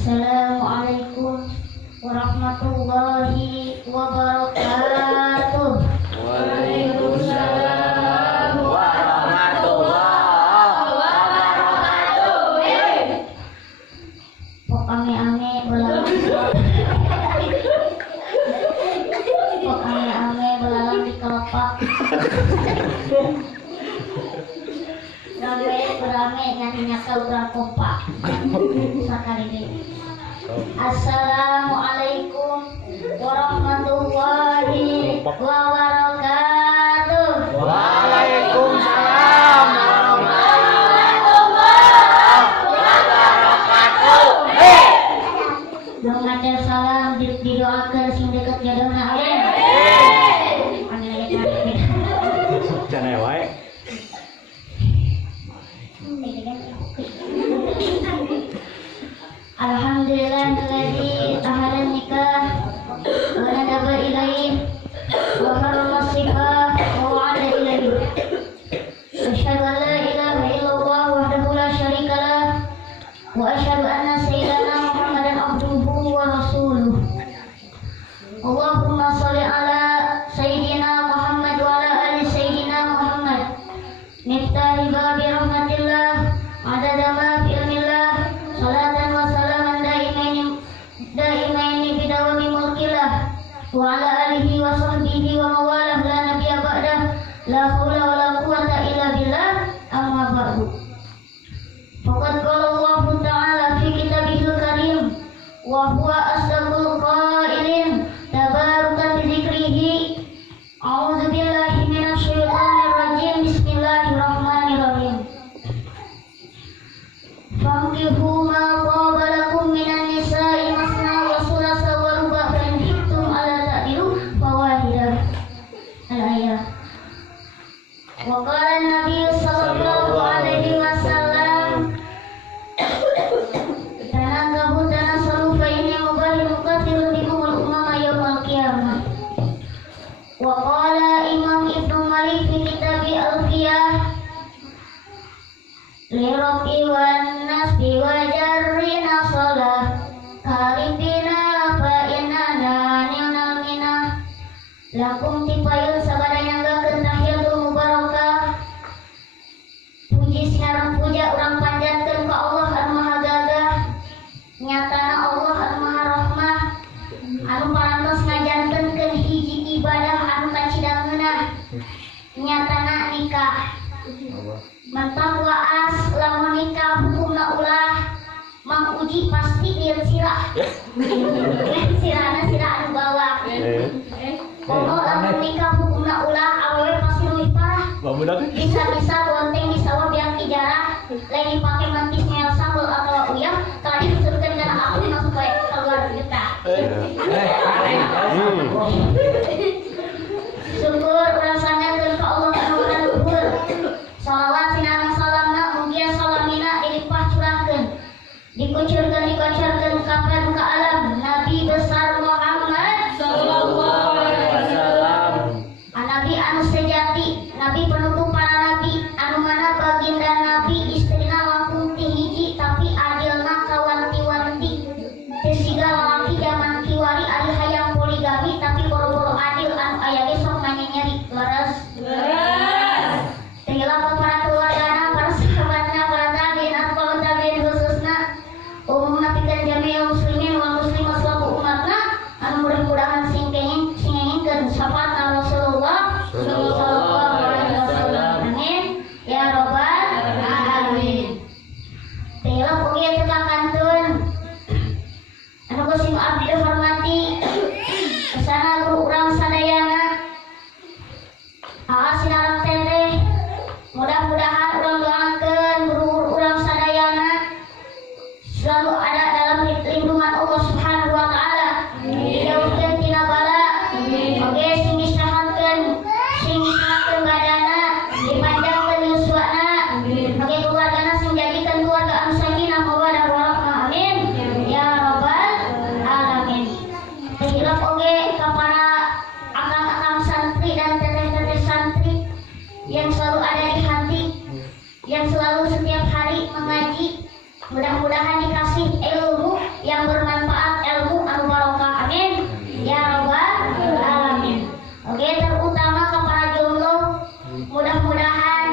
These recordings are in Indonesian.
Assalamualaikum warahmatullahi wabarakatuh. Waalaikumsalam warahmatullahi wabarakatuh. Pok ame-ame belalang. Pok ame-ame belalang di kelopak. Rame berame nyanyinya urang kompak. Sakali deui. Assalamualaikum warahmatullahi wabarakatuh. Waalaikumsalam warahmatullahi wabarakatuh. Dong ngajar salam didoakeun sing deukeut jodohna awewe. Cenah wae. Alhamdulillahilladzi ahalla nikah wa nadaba ilaihi wa harrama sikah wa wa'ada ilaihi. Asyhadu an la ilaha illallah wahdahu la syarika lah wa asyhadu anna sayyidana Muhammadan abduhu wa rasuluh. Allahumma shalli ala sayyidina Muhammad wa ala ali sayyidina Muhammad. Miftahi babi rahmatillah adada ma fi ilmillah salatan wa salaman daimaini bidawami mulkillah wa ala alihi wa sahbihi wa mawalah la nabiyya ba'dah la haula wa la quwwata illa billah amma ba'du. Faqad qala Allah ta'ala fi kitabihil karim wa huwa asdaqul qailin tabaraka bi dzikrihi. A'udzu billahi minasy syaithanir rajim. Bismillahirrahmanirrahim. Fankihu ma qaba lakum minan nisa'i masna wa thulatha wa ruba' fa in khiftum alla ta'dilu fawahidah. Al-ayah. Wa qala an-nabi sallallahu alaihi wasallam tanakahu tanasalu fa inni mubahirun katsirun bikumul umama yaumal qiyamah. Wa qala Imam Ibnu Malik fi kitabi Al-Qiyah liroki wan nasbi wa jarri nasalah karibina fa inana ni'nal minah lakum tipayun sabada nyanggakeun tahiyatul mubarakah. Puji sinaran puja urang panjatkeun ka Allah anu Maha Gagah, nyatana Allah anu Maha Rahmah anu parantos ngajantenkeun hiji ibadah anu kacidangeunna, nyatana nikah. Mantap waas lamun nikah hukumna ulah mang uji pasti lieur sirah. Sirahna sirah anu bawah. Komo lamun nikah hukumna ulah awewe pasti leuwih parah. Bisa-bisa bonteng disawa biang ijarah lain dipake mantis mel sambel atau uyah kali disurkeun kana aku masuk bae keluar juta. Syukur urang sangakeun ka Allah anu maha luhur. Salawat sinareng salamna mugia salamina dilimpah curahkeun dikucurkeun ka ka alam Nabi besar Muhammad sallallahu alaihi wasallam. Nabi anu sejati, Nabi penutup para nabi, anu mana baginda Nabi istrina langkung ti hiji tapi adilna kawanti-wanti. Teu siga lalaki zaman kiwari ari hayang poligami tapi boro-boro adil anu aya ge sok nyeri leres. Tinggal para keluargana, para sahabatna, para tabi'in atau tabi'in khususna umumna pikeun jami'ul muslimin wal muslimat selaku umatna anu mudah-mudahan sing kengingkeun syafaat Rasulullah sallallahu alaihi wasallam. Amin ya rabbal alamin. Tinggal poe tekakantun anu kusim abdi hormati kesana guru urang sadayana sinareng teteh. Mudah-mudahan urang doakeun guru urang sadayana selalu ada dalam lindungan Allah Subhanahu wa taala. Dijauhkeun tina bala. Oge sing disahatkeun badana, dipanjangkeun yuswana. Oge keluargana sing jadikeun keluarga anu sakinah mawaddah warahmah. Amin ya rabbal alamin. Hilap oge ka para akang-akang santri dan teteh-teteh santri yang selalu ada di hati, yang selalu setiap hari mengaji. Mudah-mudahan dikasih ilmu yang bermanfaat, ilmu anu barokah. Amin ya rabbal alamin. Oke, terutama kepada jomblo, mudah-mudahan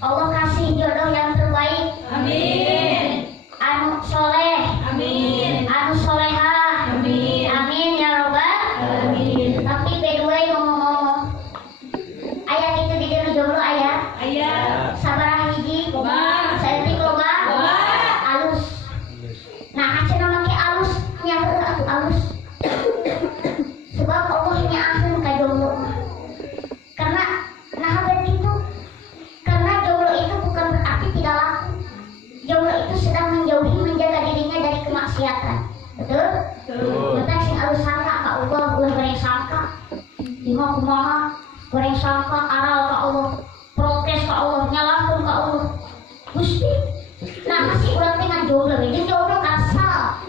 Allah kasih jodoh yang terbaik. Amin. Anu soleh, Amin. anu soleha. Amin. Amin ya rabbal. Amin. Tapi by the way ngomong-ngomong, ayah itu di dalam jomblo ayah. Ayah. Sabar hiji, Loba. saeutik loba, Loba. alus. Nah, hasilna make alus nya atuh alus. Sebab Allah nyaakeun ka jomblo. Karena nah begitu. Karena jomblo itu bukan berarti tidak laku. Jomblo itu sedang menjaga dirinya dari kemaksiatan. Betul? Maka sing alus sangka ka Allah, ulah goreng sangka. Imah kumaha, goreng sangka aral ka Allah. Protes ka Allah, nyalahkeun ka Allah. Gusti, nah masih urang teh jomblo, jeung jomblo kasal.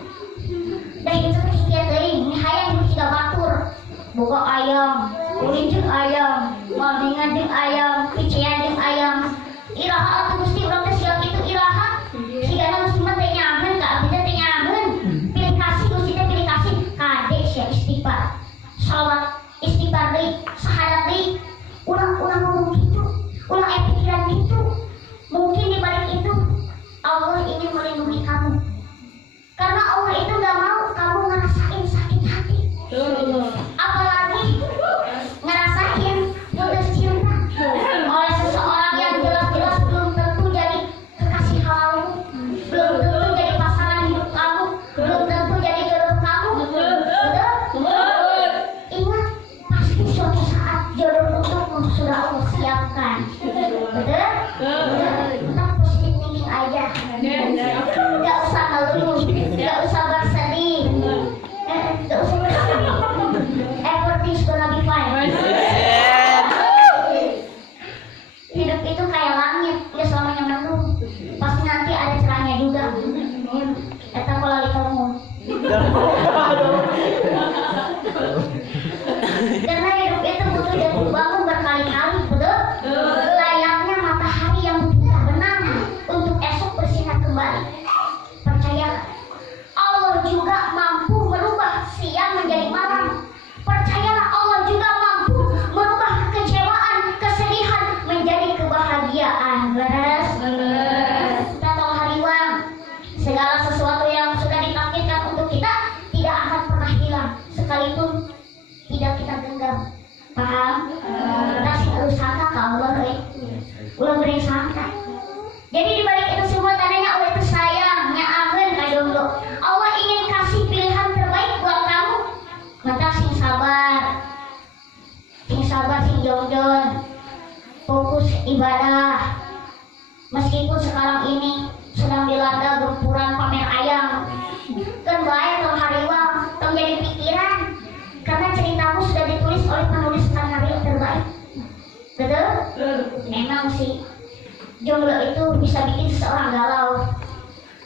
Dari itu teh kieu teuing, hayang jiga batur. Boga ayam, ulin jeung ayam, malingan jeung ayam, pician jeung ayam. Iraha atuh Gusti urang teh siap kitu iraha. Sigana muslimat teh nyaman ka abdi teh nyaman. Pilih kasih Gusti teh pilih kasih kade sia istighfar. Salat istighfar deui, sahadat deui. Ulang ngomong gitu, ulang pikiran gitu. Mungkin di balik itu Allah ingin melindungi kamu. Karena Allah itu gak mau kamu ngerasain sakit hati. Apalagi ngerasain putus cinta oleh seseorang yang jelas-jelas belum tentu jadi kekasih halalmu, belum tentu jadi pasangan hidup kamu, belum tentu jadi jodoh kamu. Betul? Ingat, pasti suatu saat jodoh untukmu sudah Allah siapkan. Betul? Tetap positif thinking aja. Gak usah ngeluh, gak usah bersedih, gak usah bersedih. Everything's gonna be fine. Hidup itu kayak langit, ya selamanya mendung. Pasti nanti ada cerahnya juga. Eta kalau lagi kamu. Karena hidup itu butuh jatuh bangun berkali-kali, betul? Layaknya matahari yang butuh benang untuk esok bersinar kembali. Percayalah, Allah juga mampu merubah siang menjadi malam. Percayalah, Allah juga mampu merubah kekecewaan, kesedihan menjadi kebahagiaan. Beres? Kita tahu hariwang, segala sesuatu yang sudah ditakdirkan untuk kita tidak akan pernah hilang, sekalipun tidak kita genggam. Paham? Kita sih harus sangka ke Allah, ulang beri sangka. Jadi dibalik itu semua tandanya Allah itu sayang, nyaakeun ka jomblo. Allah ingin kasih pilihan terbaik buat kamu. Maka sing sabar, sing jongjon, fokus ibadah. Meskipun sekarang ini sedang dilanda gempuran pamer ayam, kan bae tong hariwang, tong jadi pikiran. Karena ceritamu sudah ditulis oleh penulis skenario terbaik. Betul? Memang sih jomblo itu bisa bikin seseorang galau.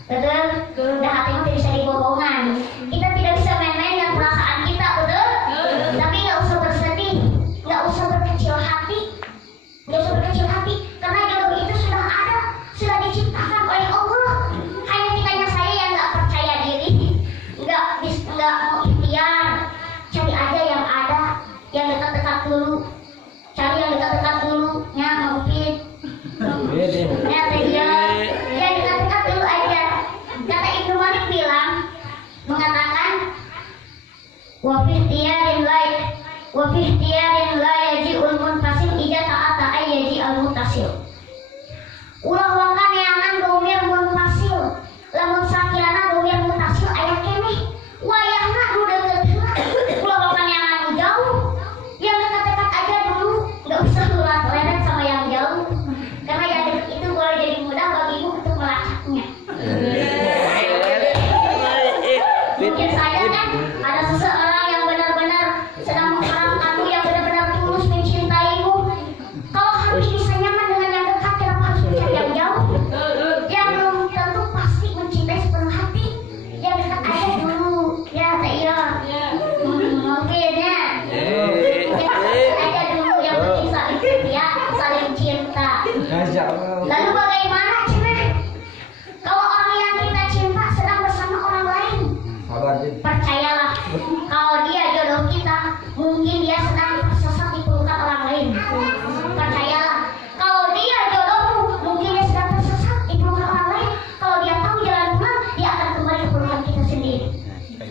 Betul? Dan hatimu tidak bisa dibohongan. Kita tidak bisa main-main dengan perasaan kita, betul? Tapi nggak usah bersedih, nggak usah berkecil hati, karena jodoh itu sudah ada, sudah diciptakan oleh Allah. Hanya kitanya saya yang nggak percaya diri, nggak mau ikhtiar. Cari aja yang ada, yang dekat-dekat dulu. Cari yang dekat-dekat dulu, ya maupin. Ya, yang dekat-dekat dulu aja.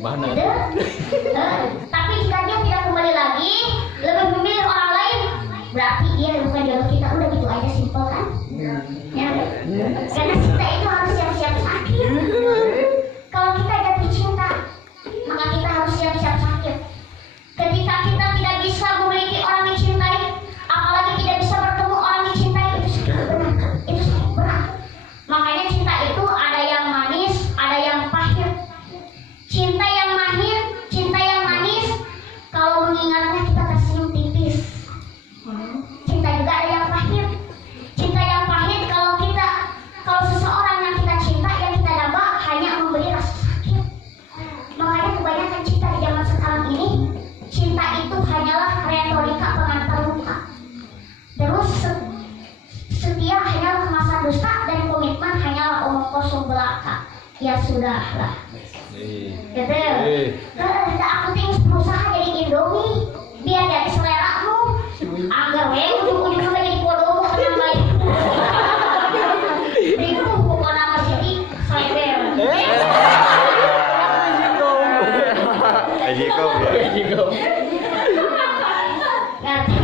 Gimana? Tapi jika dia tidak kembali lagi, lebih memilih orang lain, berarti dia bukan jodoh kita. Udah gitu aja, simpel kan? Ya, karena cinta itu harus siap-siap sakit. Kalau kita jatuh cinta, maka kita harus siap-siap sakit. Ketika kita tidak bisa memiliki orang yang dicintai, apalagi tidak bisa bertemu orang yang dicintai, itu sangat berat. Itu sangat berat. Makanya cinta itu ada yang manis, ada yang pahit. Cinta yang manis, kalau mengingatnya kita tersenyum tipis. Cinta juga ada yang pahit. Cinta yang pahit kalau seseorang yang kita cinta, yang kita damba hanya memberi rasa sakit. Makanya kebanyakan cinta di zaman sekarang ini, cinta itu hanyalah retorika pengantar luka. Terus setia hanyalah kemasan dusta, dan komitmen hanyalah omong kosong belaka. Ya sudahlah. Gitu. Aku tinggal berusaha jadi Indomie biar jadi selera lu. Agar ujung-ujungnya jadi kodomo tenang baik. Itu bukan nama jadi seleber. Ejiko. Ngerti?